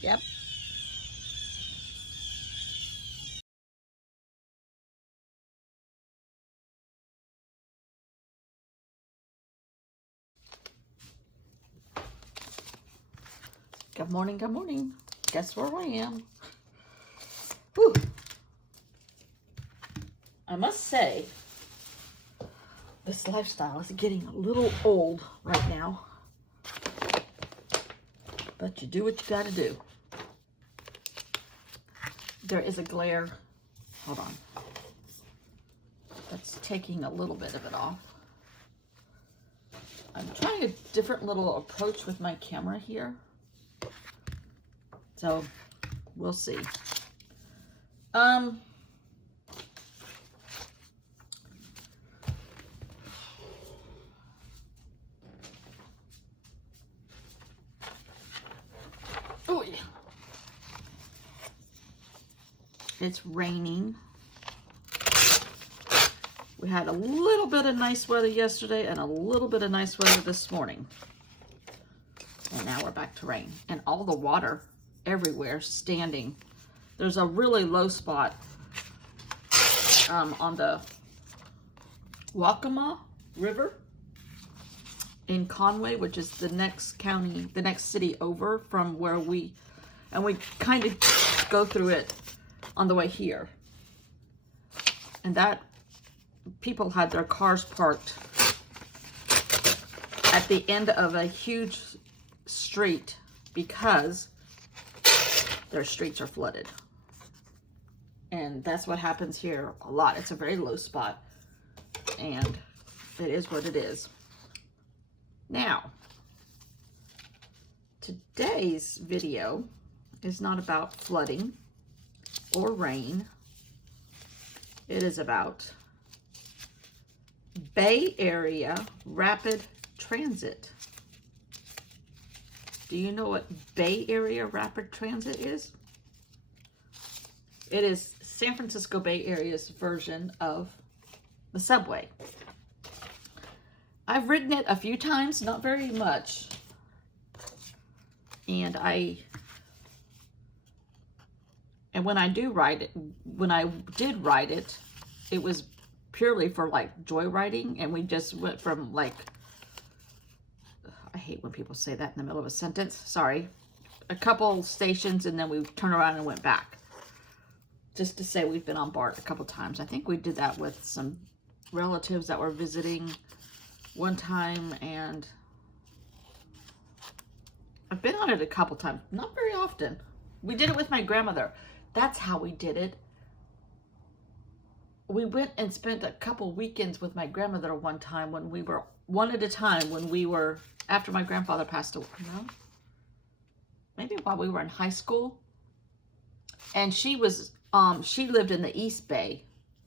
Yep. Good morning, good morning. Guess where I am? Whew. I must say, this lifestyle is getting a little old right now. But you do what you gotta do. There is a glare. Hold on. That's taking a little bit of it off. I'm trying a different little approach with my camera here. So, we'll see. Oh, yeah. It's raining. We had a little bit of nice weather yesterday and a little bit of nice weather this morning. And now we're back to rain. And all the water everywhere standing. There's a really low spot on the Waccamaw River in Conway, which is the next county, the next city over from where we kind of go through it on the way here. And that people had their cars parked at the end of a huge street because their streets are flooded. And that's what happens here a lot. It's a very low spot, and it is what it is. Now, today's video is not about flooding or rain. It is about Bay Area rapid transit. Do you know what Bay Area rapid transit is? It is San Francisco Bay Area's version of the subway. I've ridden it a few times, not very much. And when I did ride it, it was purely for like joyriding, and we just went from like, I hate when people say that in the middle of a sentence, sorry, a couple stations, and then we turned around and went back. Just to say we've been on BART a couple times. I think we did that with some relatives that were visiting one time, and I've been on it a couple times, not very often. We did it with my grandmother. That's how we did it. We went and spent a couple weekends with my grandmother one time when we were, one at a time, when we were, after my grandfather passed away, no? Maybe while we were in high school. And she was, she lived in the East Bay,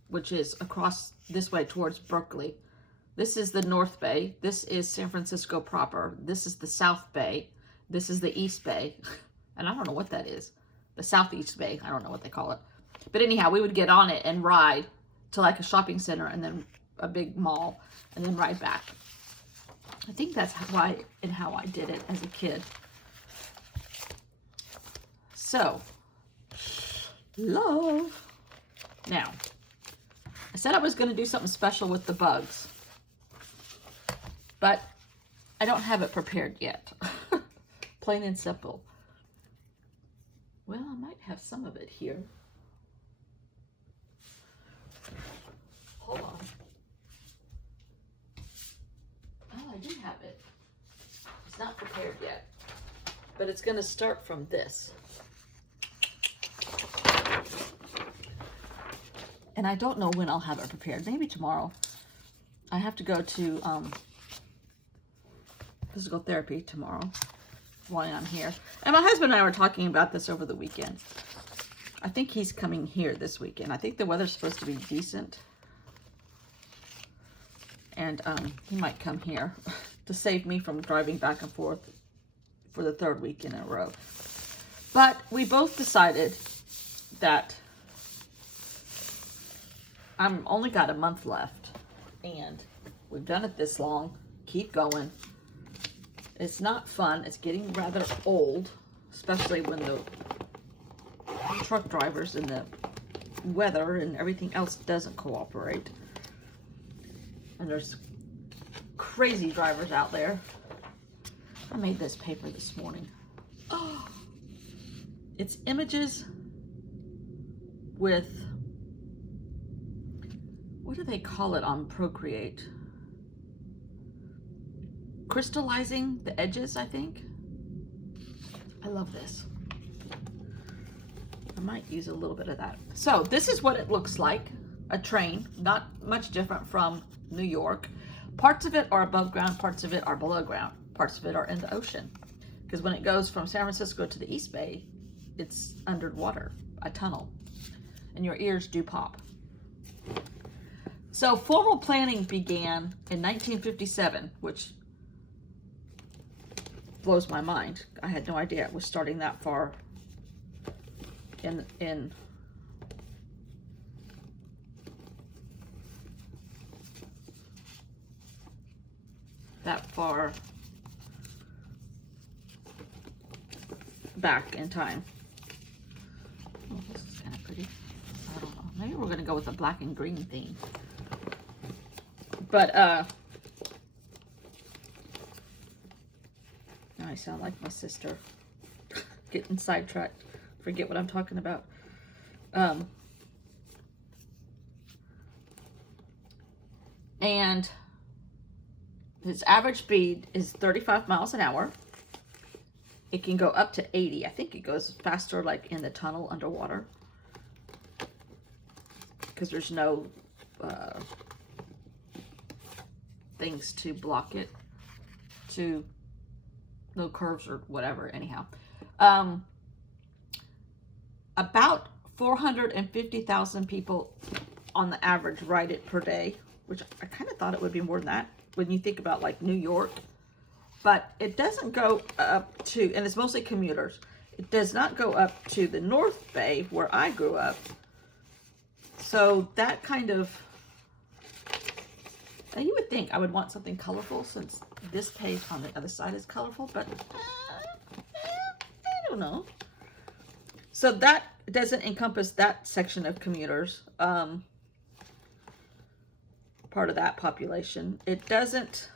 which is across this way towards Berkeley. This is the North Bay. This is San Francisco proper. This is the South Bay. This is the East Bay. And I don't know what that is. The Southeast Bay. I don't know what they call it. But anyhow, we would get on it and ride to like a shopping center and then a big mall and then ride back. I think that's why and how I did it as a kid. So, love. Now, I said I was going to do something special with the bugs, but I don't have it prepared yet. Plain and simple. Well, I might have some of it here. Hold on. Oh, I do have it. It's not prepared yet, but it's going to start from this. And I don't know when I'll have it prepared. Maybe tomorrow. I have to go to physical therapy tomorrow while I'm here. And my husband and I were talking about this over the weekend. I think he's coming here this weekend. I think the weather's supposed to be decent. And he might come here to save me from driving back and forth for the third week in a row. But we both decided that I'm only got a month left, and we've done it this long. Keep going. It's not fun. It's getting rather old. especially when the truck drivers and the weather and everything else doesn't cooperate. And there's crazy drivers out there. I made this paper this morning. Oh, it's images with, what do they call it on Procreate? Crystallizing the edges, I think. I love this. I might use a little bit of that. So this is what it looks like, a train, not much different from New York. Parts of it are above ground, parts of it are below ground, parts of it are in the ocean. Because when it goes from San Francisco to the East Bay, it's underwater, a tunnel, and your ears do pop. So formal planning began in 1957, which blows my mind. I had no idea it was starting that far in that far back in time. Oh, this is kind of pretty. I don't know. Maybe we're going to go with a black and green theme. But, now I sound like my sister. Getting sidetracked. Forget what I'm talking about. And its average speed is 35 miles an hour. It can go up to 80. I think it goes faster like in the tunnel underwater. Because there's no things to block it. No curves or whatever, anyhow. About 450,000 people on the average ride it per day, which I kind of thought it would be more than that when you think about like New York. But it doesn't go up to, and it's mostly commuters, it does not go up to the North Bay where I grew up. So that kind of, now you would think I would want something colorful since this page on the other side is colorful, but I don't know. So that doesn't encompass that section of commuters, part of that population. It doesn't,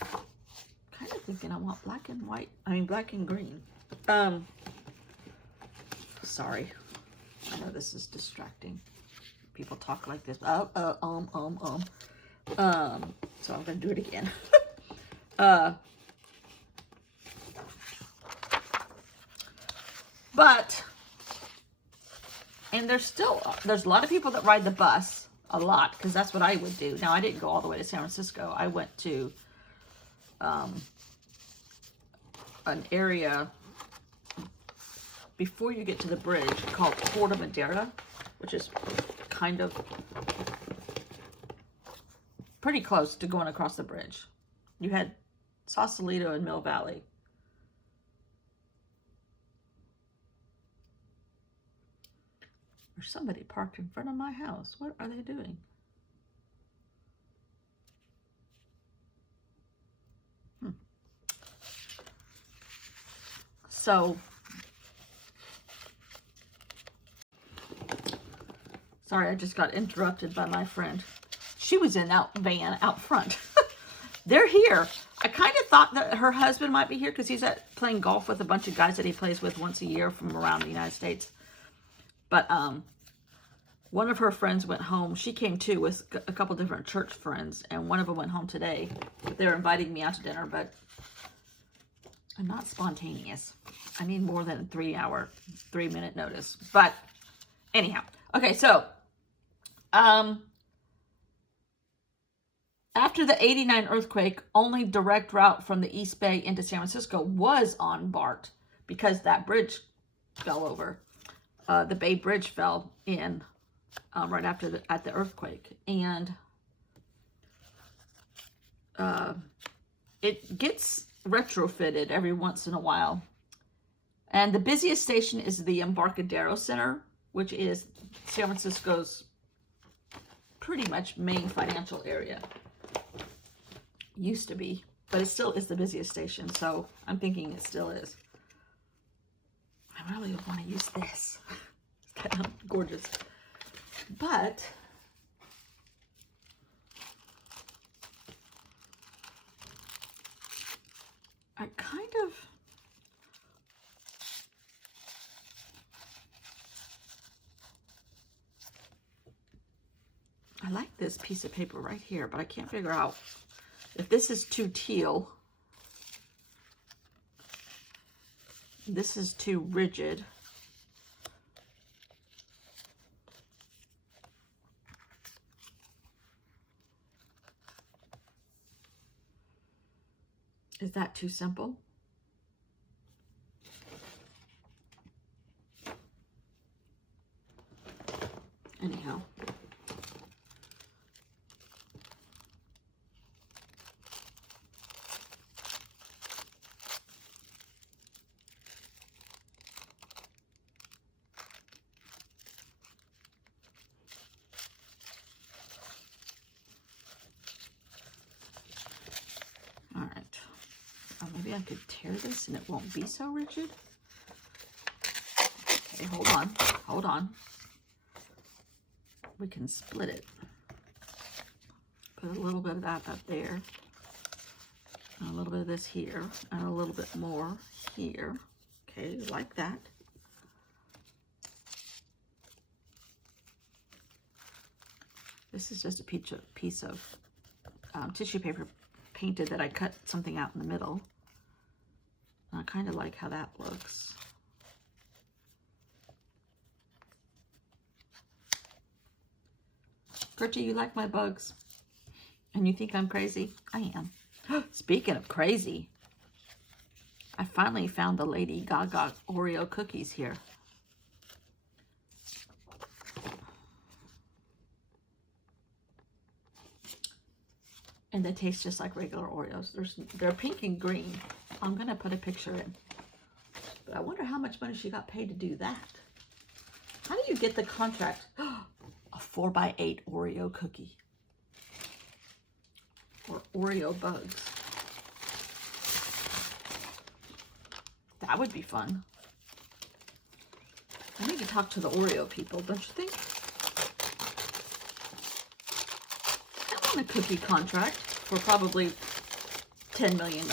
kind of thinking I want black and white, black and green. Sorry, I know this is distracting. People talk like this. So I'm gonna do it again. But, and there's a lot of people that ride the bus a lot, because that's what I would do. Now, I didn't go all the way to San Francisco. I went to an area before you get to the bridge called Corte Madera, which is kind of pretty close to going across the bridge. You had Sausalito and Mill Valley. There's somebody parked in front of my house. What are they doing? So, sorry, I just got interrupted by my friend. She was in that van out front. They're here. I kind of thought that her husband might be here because he's playing golf with a bunch of guys that he plays with once a year from around the United States. But one of her friends went home. She came too with a couple different church friends, and one of them went home today. They're inviting me out to dinner, but I'm not spontaneous. I need more than a 3-minute notice. But anyhow, okay, so after the '89 earthquake, only direct route from the East Bay into San Francisco was on BART because that bridge fell over. The Bay Bridge fell in right after the earthquake, and it gets retrofitted every once in a while. And the busiest station is the Embarcadero Center, which is San Francisco's pretty much main financial area. Used to be, but it still is the busiest station, so I'm thinking it still is. I really want to use this. It's kind of gorgeous. But I kind of I like this piece of paper right here, but I can't figure out if this is too teal. This is too rigid. Is that too simple? Anyhow. All right. Maybe I could tear this and it won't be so rigid. Okay, hold on. Hold on. We can split it. Put a little bit of that up there. And a little bit of this here. And a little bit more here. Okay, like that. This is just a piece of tissue paper painted that I cut something out in the middle. And I kind of like how that looks. Gertie, you like my bugs? And you think I'm crazy? I am. Speaking of crazy, I finally found the Lady Gaga Oreo cookies here. And they taste just like regular Oreos. They're pink and green. I'm going to put a picture in. But I wonder how much money she got paid to do that. How do you get the contract? A 4x8 Oreo cookie. Or Oreo bugs. That would be fun. I need to talk to the Oreo people, don't you think? I want a cookie contract for probably $10 million.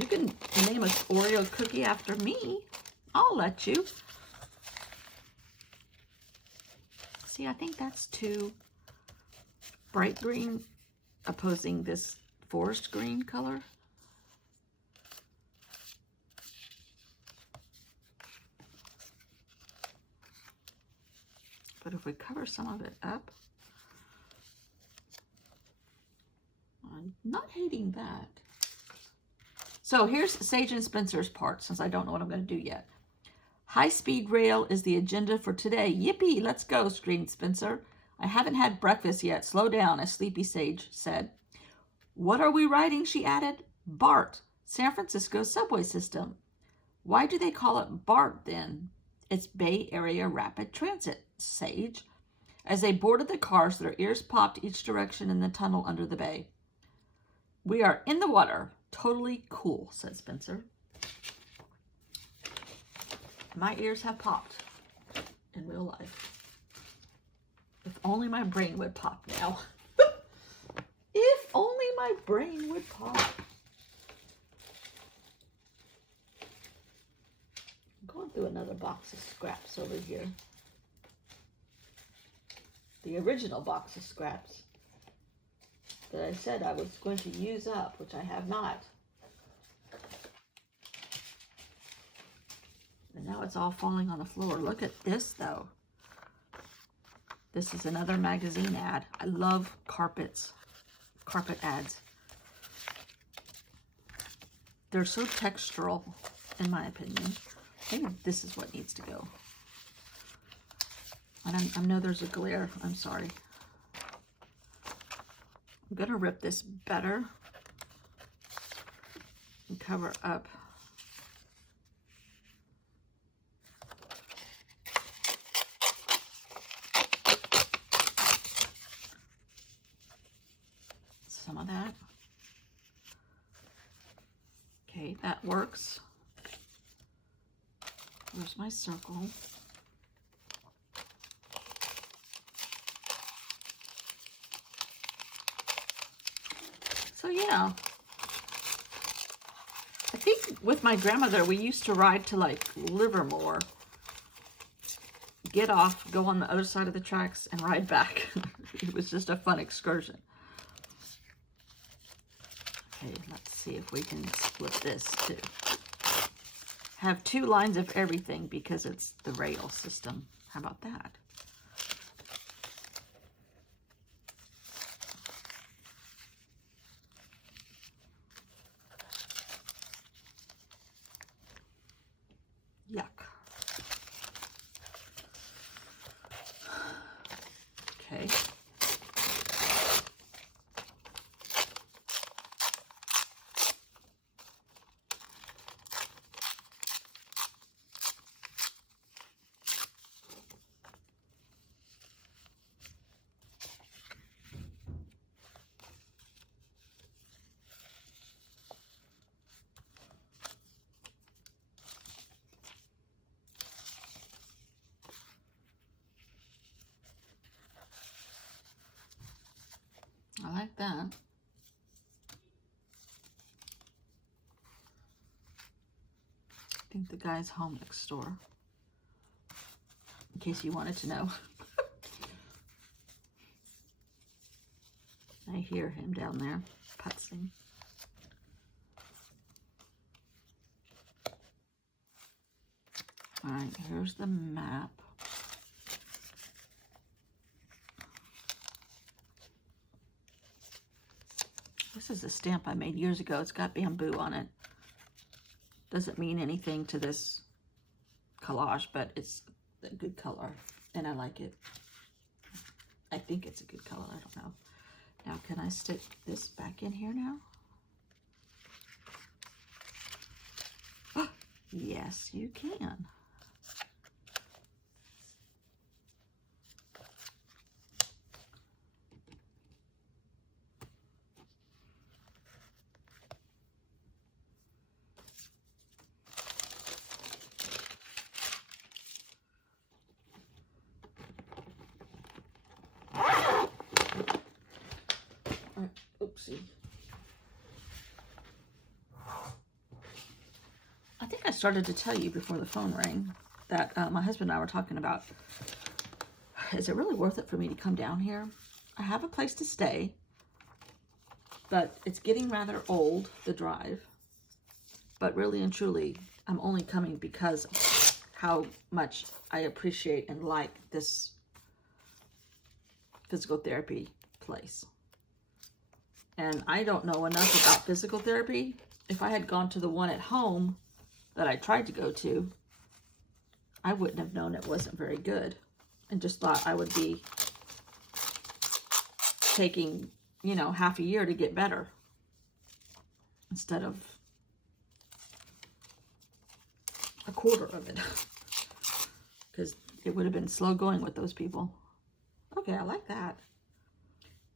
You can name an Oreo cookie after me. I'll let you. See, I think that's too bright green opposing this forest green color. But if we cover some of it up, I'm not hating that. So here's Sage and Spencer's part, since I don't know what I'm going to do yet. High-speed rail is the agenda for today. Yippee, let's go, screamed Spencer. I haven't had breakfast yet. Slow down, as Sleepy Sage said. What are we riding, she added. BART, San Francisco subway system. Why do they call it BART then? It's Bay Area Rapid Transit, Sage. As they boarded the cars, their ears popped each direction in the tunnel under the bay. We are in the water. Totally cool, said Spencer. My ears have popped in real life. If only my brain would pop now. If only my brain would pop. I'm going through another box of scraps over here. The original box of scraps that I said I was going to use up, which I have not. And now it's all falling on the floor. Look at this, though. This is another magazine ad. I love carpet ads. They're so textural, in my opinion. I think this is what needs to go. I know there's a glare. I'm sorry. I'm going to rip this better and cover up. Some of that. Okay, that works. Where's my circle? So yeah, I think with my grandmother, we used to ride to like Livermore, get off, go on the other side of the tracks, and ride back. It was just a fun excursion. Okay, let's see if we can split this too. Have 2 lines of everything because it's the rail system. How about that? Yuck. Okay. I like that. I think the guy's home next door, in case you wanted to know. I hear him down there putzing. All right, here's the map. This is a stamp I made years ago. It's got bamboo on it. Doesn't mean anything to this collage, but it's a good color, and I like it. I think it's a good color. I don't know. Now, can I stick this back in here now? Oh, yes, you can. Oopsie. I think I started to tell you before the phone rang that my husband and I were talking about, is it really worth it for me to come down here? I have a place to stay, but it's getting rather old, the drive. But really and truly, I'm only coming because of how much I appreciate and like this physical therapy place. And I don't know enough about physical therapy. If I had gone to the one at home that I tried to go to, I wouldn't have known it wasn't very good, and just thought I would be taking, you know, half a year to get better instead of a quarter of it, because it would have been slow going with those people. Okay, I like that.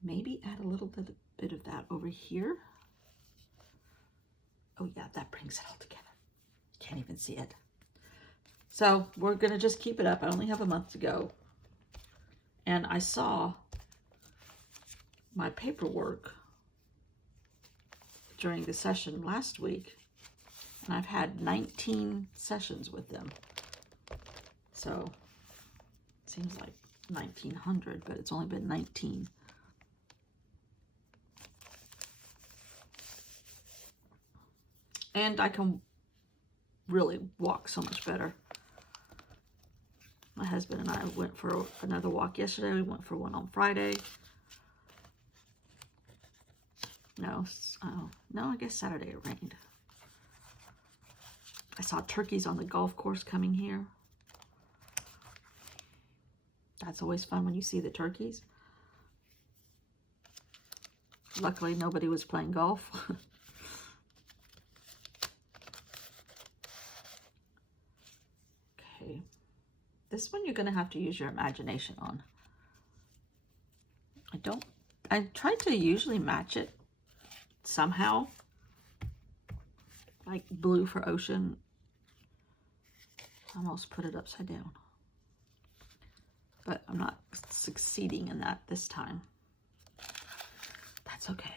Maybe add a little bit of that over here. Oh yeah, that brings it all together. Can't even see it. So we're gonna just keep it up. I only have a month to go. And I saw my paperwork during the session last week, and I've had 19 sessions with them. So it seems like 1900, but it's only been 19. And I can really walk so much better. My husband and I went for another walk yesterday. We went for one on Friday. No, I guess Saturday it rained. I saw turkeys on the golf course coming here. That's always fun when you see the turkeys. Luckily, nobody was playing golf. Okay, this one you're going to have to use your imagination on. I try to usually match it somehow, like blue for ocean, almost put it upside down. But I'm not succeeding in that this time. That's okay.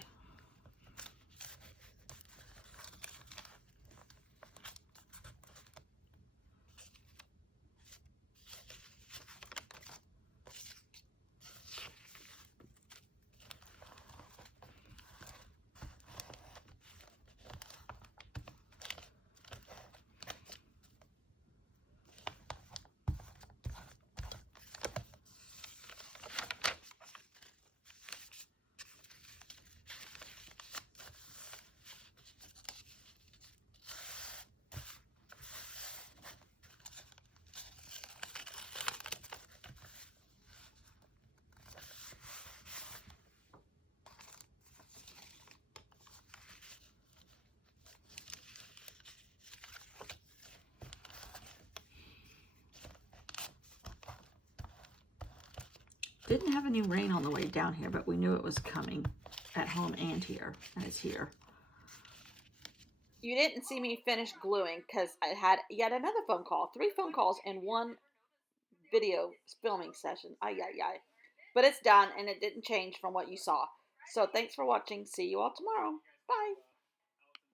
Didn't have any rain on the way down here, but we knew it was coming at home and here, and it's here. You didn't see me finish gluing because I had yet another phone call. 3 phone calls in one video filming session. Ay. But it's done, and it didn't change from what you saw. So thanks for watching. See you all tomorrow. Bye.